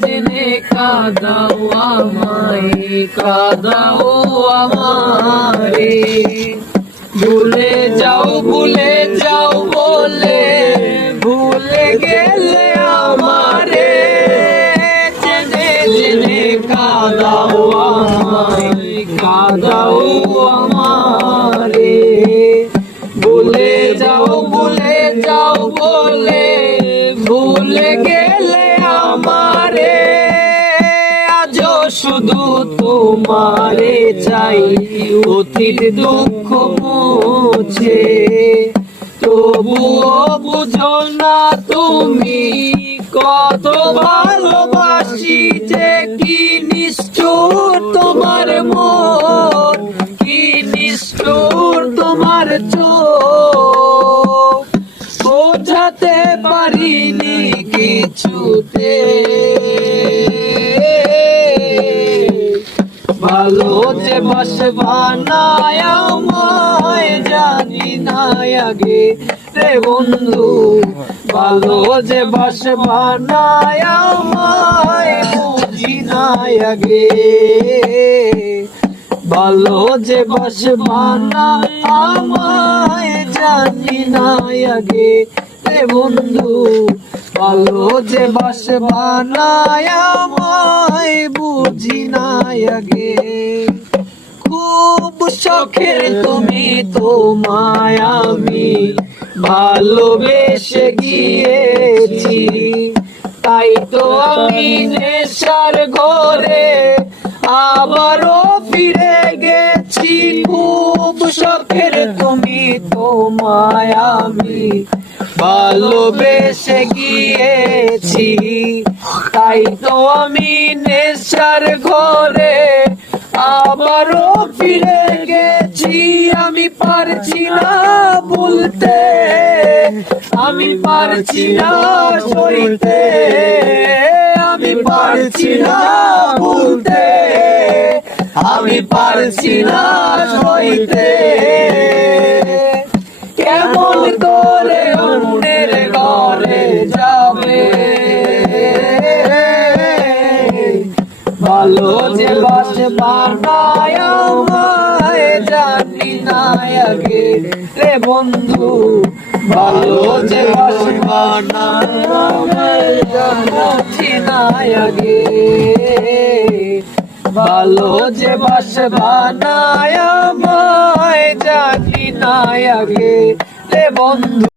জেনে কাঁদাও আমায়, কাঁদাও আমারে। ভুলে যাও বলে ভুলে গেলে আমারে, জেনে জেনে কাঁদাও আমায়, কাঁদাও আমারে। ভুলে যাও বলে ভুলে গেলে আমারে, আজও শুধু তোমারে চাই অতীত দুঃখ মুছে। তবুও বুঝো না তুমি কত ভালোবাসি যে, কি নিষ্ঠুর তোমার মন, কি নিষ্ঠুর তোমার চোখ। বোঝাতে পারিনি কিছুতে, ভালো যে বাসবা না আমায় জানি না আগে রে বন্ধু। ভালো যে বাসবা না আমায় বুঝি না আগে, ভালো যে বাসবা না আমায় জানি না আগে রে বন্ধু। ভালো যে বাসবা না আমায় বুঝি না আগে। খুব শখের তুমি তোমায় আমি ভালোবেসে গিয়েছি, তাই তো আমি নেশার ঘরে আবারও ফিরে গেছি। খুব শখের তুমি তোমায় আমি ভালোবেসে গিয়েছি, তাই তো আমি নেশার ঘরে আবারও ফিরে গেছি। আমি পারছি না বলতে, আমি পারছি না সইতে, আমি পারছি না বলতে, আমি পারছি না সইতে। কেমন করে অন্যের ঘরে যাবে, ভালো যে বাসবা না আমায় জানি না আগে রে বন্ধু। ভালো যে বাসবা না আমায় জানি না আগে, ভালো যে বাসবা না আমায় জানি না আগে রে বন্ধু।